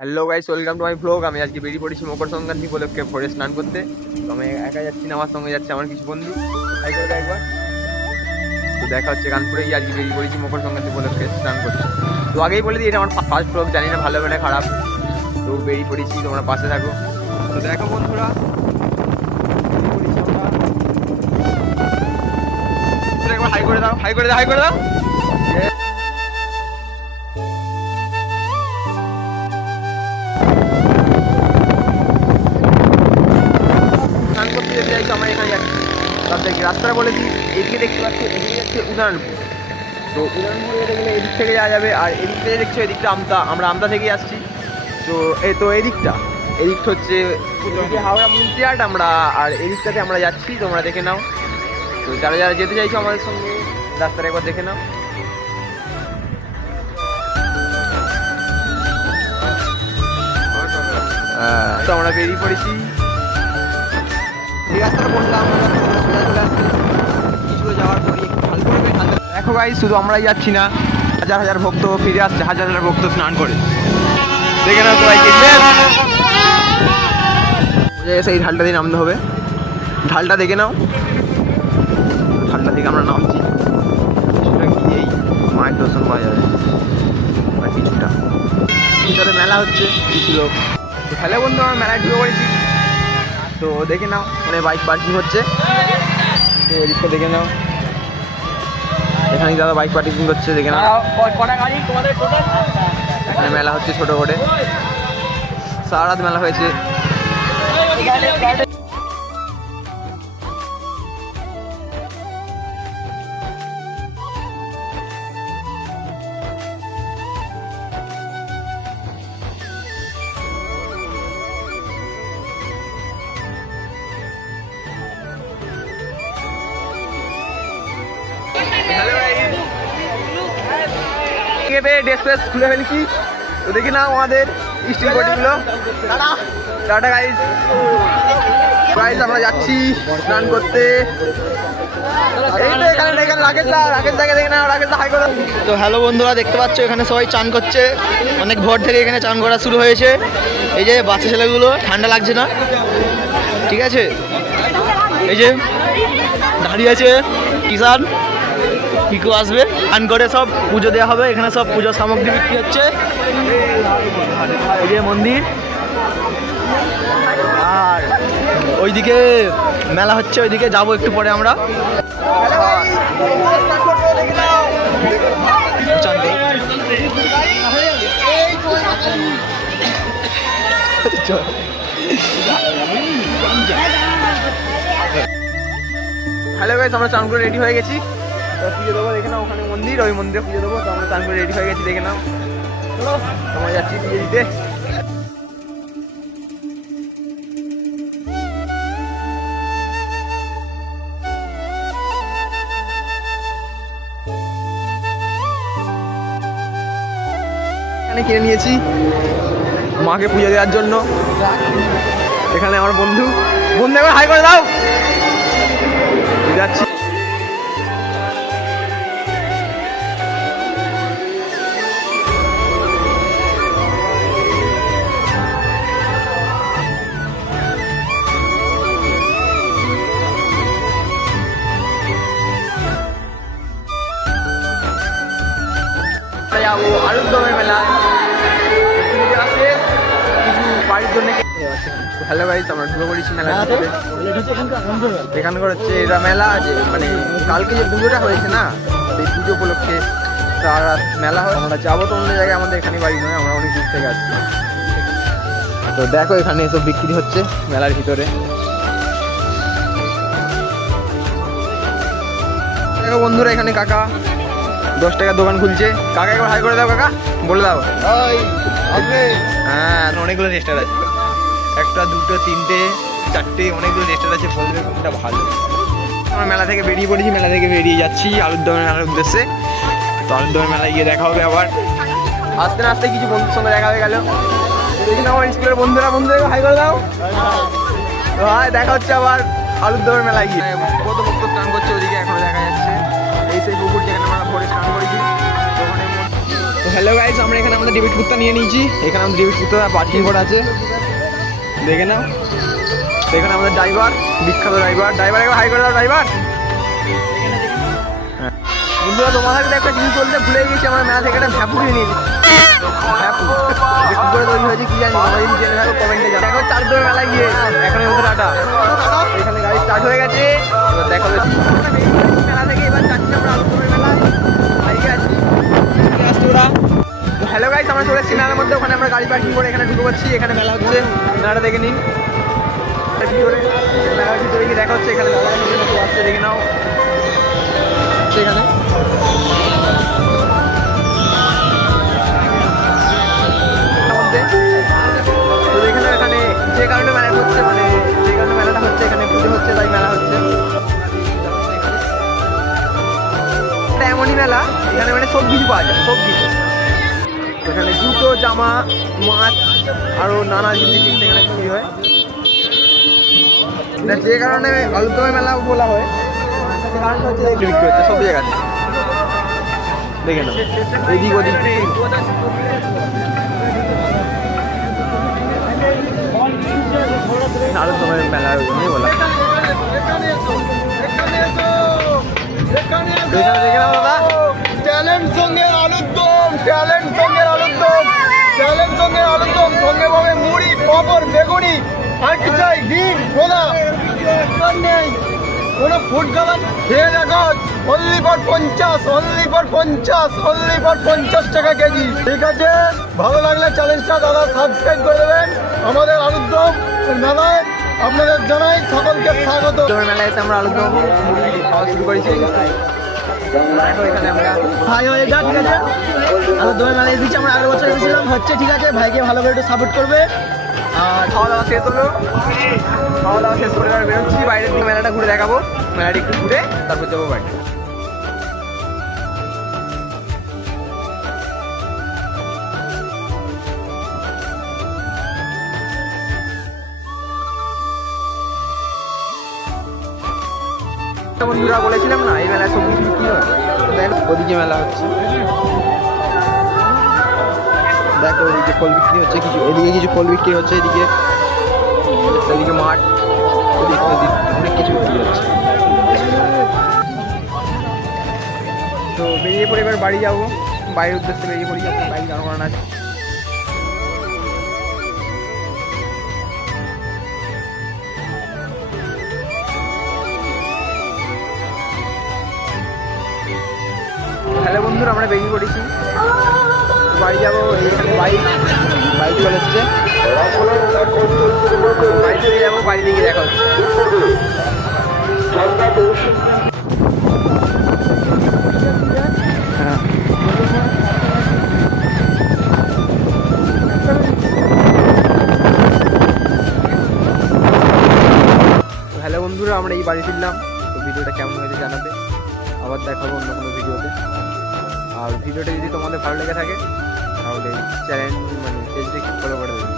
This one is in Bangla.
Hello guys, welcome to my blog. আমি আজকে বেরিয়ে পড়েছি মকর সংক্রান্তি উপলক্ষে ভোরে স্নান করতে। তো আমি একা যাচ্ছি না, আমার সঙ্গে যাচ্ছে আমার কিছু বন্ধু। হাই করে দাও একবার। তো দেখা হচ্ছে কানপুরেই। আজকে বেরিয়ে পড়েছি মকর সংক্রান্তি উপলক্ষে স্নান করতে। তো আগেই বলে দিই, এটা আমার ফার্স্ট ব্লগ, জানি না ভালো হবে না খারাপ। তো বেরিয়ে পড়েছি, তোমরা পাশে থাকো। তো দেখো বন্ধুরা, একবার হাই করে দাও, হাই করে দাও, হাই করে দাও। স্নান করতে যেতে চাইছো, আমরা এখানে যাচ্ছি। তাদেরকে রাস্তাটা বলে দিই, এদিকে দেখতে পাচ্ছি, এদিকে যাচ্ছে উদানপুর। তো উদানপুর যেতে গেলে এদিক থেকে যাওয়া যাবে, আর এদিক থেকে দেখছো এদিকটা আমরা আমতা থেকে আসছি। তো এদিকটা হচ্ছে হাওড়া মুন্সিয়াট, আমরা আর এদিকটাতে আমরা যাচ্ছি, তোমরা দেখে নাও। তো যারা যারা যেতে চাইছো আমাদের সঙ্গে, রাস্তাটা একবার দেখে নাও। তো আমরা বেরিয়ে পড়েছি। এই রাস্তাটা বললাম কিছু যাওয়ার পরে একটু ভালো করে দেখো ভাই, শুধু আমরাই যাচ্ছি না, হাজার হাজার ভক্ত ফিরে আসছে, হাজার হাজার ভক্ত স্নান করে। দেখে নাও তো ভাই, সেই ঢালটা দিয়ে নামতে হবে। ঢালটা দেখে নাও, ঢালটা থেকে আমরা নামছি। কিছুটা গিয়েই মায়ের দর্শন পাওয়া যাবে, আর কিছুটা ভিতরে মেলা হচ্ছে, কিছু লোক। তো হ্যালো বন্ধু, আমরা মেলায় ঢুকে পড়েছি। তো দেখে নাও, মানে বাইক পার্কিং হচ্ছে, তো এদিকটা দেখে নাও। এখানে দাদা বাইক পার্কিং করছে, দেখে নাও। এখানে মেলা হচ্ছে ছোট করে, সারা রাত মেলা হয়েছে। ড্রেস ফ্রেস খুলে ফেলছি। তো দেখি না আমাদের স্টিল বডিগুলো। টাটা গাইস, গাইস আমরা যাচ্ছি স্নান করতে। তো হ্যালো বন্ধুরা, দেখতে পাচ্ছ এখানে সবাই চান করছে। অনেক ভোর থেকে এখানে চান করা শুরু হয়েছে। এই যে বাচ্চা ছেলেগুলো, ঠান্ডা লাগছে না, ঠিক আছে। এই যে দাঁড়িয়ে আছে কিষান, কিকু আসবে, চান করে সব পুজো দেওয়া হবে। এখানে সব পুজোর সামগ্রী বিক্রি হচ্ছে। এই যে মন্দির, আর ওইদিকে মেলা হচ্ছে, ওইদিকে যাবো একটু পরে আমরা। হ্যালো গাইস, আমরা চান করে রেডি হয়ে গেছি। তো পুজো দেবো, দেখে নাও ওখানে মন্দির, ওই মন্দিরে পুজো দেবো। তো আমরা চান করে রেডি হয়ে গেছি, দেখে নাও। চলো আমরা যাচ্ছি পুজো দিতে। এখানে কিনে নিয়েছি মাকে পুজো দেওয়ার জন্য। এখানে আমার বন্ধু একবার হাই করে দাও। যাচ্ছি। যাবো আলুরদমের মেলায়, আসে কিছু বাড়ির জন্য। হ্যালো গাইস, আমরা ঢুকে পড়েছি মেলা। এখানকার হচ্ছে এটা মেলা আছে, মানে কালকে যে পুজোটা হয়েছে না, এই পুজো উপলক্ষে সারা রাত মেলা হয়। আমরা যাবো তো অন্য জায়গায়, আমাদের এখানে বাড়ি নয়, আমরা অনেক দূর থেকে আসছি। তো দেখো এখানে এসব বিক্রি হচ্ছে মেলার ভিতরে। দেখো বন্ধুরা, এখানে কাকা 10 টাকার দোকান খুলছে। কাকা একবার হাই করে দাও, কাকা বলে দাও। হ্যাঁ, অনেকগুলো রেস্টার আছে, একটা দুটো তিনটে চারটে, অনেকগুলো রেস্টার আছে, বলবে কোনটা ভালো। আমরা মেলা থেকে বেরিয়ে পড়েছি, মেলা থেকে বেরিয়ে যাচ্ছি আলুরদমের মেলার উদ্দেশ্যে। তো আলুরদমের মেলায় গিয়ে দেখা হবে আবার। আস্তে না আস্তে কিছু বন্ধুর সঙ্গে দেখা হয়ে গেল। দেখি না আমার স্কুলের বন্ধুরা হাই করে দাও। তো হাই, দেখা হচ্ছে আবার আলুরদমের মেলায় গিয়ে। কত ভক্ত স্নান করছে ওদিকে, এখনো দেখা যাচ্ছে। এই সেই পুকুর যেখানে আমরা ভোরে স্নান করেছি। হ্যালো গাইস, আমরা এখানে আমাদের ডেবিট কুত্তা নিয়ে নিয়েছি। এখানে আমাদের ডেবিট কুত্তা পার্কিং করা আছে, দেখে নাও। এখানে আমাদের ড্রাইভার, বিখ্যাত ড্রাইভার একবার হাই করে দাও ড্রাইভার। বন্ধুরা তোমার সাথে একটা জিনিস বলতে ভুলে গেছি, আমরা মেলা থেকে একটা ভ্যাপু কিনে নিয়েছি। ভ্যাপু কি করে তৈরি হয়েছে কি জানি, তোমরা যদি জেনে থাকো কমেন্টে জানাও। দেখো চারদোর মেলায় গিয়ে এখন মধ্যে টাটা, এখানে গাড়ি স্টার্ট হয়ে গেছে। এবার দেখো মেলা থেকে এবার যাচ্ছি আমরা আলুদমের মেলায়, বাইকে আছি, আসছি ওরা। হ্যালো গাইস, আমরা চলে এসেছি মেলার মধ্যে। ওখানে আমরা গাড়ি পার্কিং করে এখানে ঢুকে পাচ্ছি। এখানে মেলা হচ্ছে, মেলাটা দেখে নিন। মেলার ভিতরে গিয়ে দেখা হচ্ছে, এখানে মেলা আসছে, দেখে নাও। এখানে তো এখানে এখানে যে কারণে মেলা হচ্ছে, মানে যে কারণে মেলাটা হচ্ছে, এখানে পুজো হচ্ছে তাই মেলা হচ্ছে। এটা এমনই মেলা, এখানে মানে সব কিছু পাওয়া যায়, সব কিছু। এখানে জুতো, জামা, মাছ আরও নানা জিনিস এখানে বিক্রি হয়। যে কারণে আলুদমের মেলা বলা হয়, সে কারণটা হচ্ছে বিক্রি হচ্ছে সব জায়গাতে, দেখে নাও এদিক ওদিক। আলুদমের মেলা ওই বলা। দেখে নাও দাদা, ট্যালেন্ট সঙ্গে আলুদম, ট্যালেন্ট সঙ্গে আলুদম, ট্যালেন্ট সঙ্গে আলুদম, সঙ্গে পাবে মুড়ি, পাঁপড়, বেগুনি, আর কি চাই, ডিম, ছোলা, নেই কোনো ফুড খাবার খেয়ে দেখো। Only for 50, only for 50, only for 50 টাকা কেজি। ঠিক আছে, ভালো লাগলে চ্যালেঞ্জটা দাদা সাবস্ক্রাইব করে দেবেন। আমাদের আলুদম মেলায় আপনাদের জানাই সকলকে স্বাগত। আলুদমের মেলায় এসে আমরা আলুদম খাওয়া শুরু করেছি। এখানে আমরা ভাই হয়ে যা, ঠিক আছে। আলুদমের মেলায় এসেছি, আমরা আগের বছর এসেছিলাম, হচ্ছে ঠিক আছে। ভাইকে ভালো করে একটু সাপোর্ট করবে। আর খাওয়া দাওয়া শেষ হলো, খাওয়া দাওয়া শেষ করে এবার বেরোচ্ছি বাইরের দিকে, মেলাটা ঘুরে দেখাবো। মেলাটা একটু ঘুরে তারপর যাবো বাড়ি। বন্ধুরা বলেছিলাম না এই মেলায় সব কিছু বিক্রি হয়, ওদিকে মেলা হচ্ছে। দেখো ওদিকে ফল বিক্রি হচ্ছে কিছু, এদিকে কিছু ফল বিক্রি হচ্ছে, এদিকে মাঠ, ওদিকে অনেক কিছু বিক্রি হচ্ছে। তো বেরিয়ে পড়ে এবার বাড়ি যাবো, বাইরের উদ্দেশ্যে বেরিয়ে পড়ি, বাইক দাঁড় করানো আছে। হ্যালো বন্ধুরা, আমরা বেরিয়ে পড়েছি, বাড়ি যাবো। এখানে বাইক চলে এসছে, বাড়ি থেকে যাবো, বাড়ি থেকে দেখা হচ্ছে। হ্যাঁ, হ্যালো বন্ধুরা, আমরা এই বাড়ি ফিরলাম। তো ভিডিওটা কেমন হয়েছে জানাবে, আবার দেখাবো অন্য কোনো ভিডিওতে। আর ভিডিওটা যদি তোমাদের ভালো লেগে থাকে তাহলে চ্যানেল মানে পেজটা একটু ফলো করে দেবে।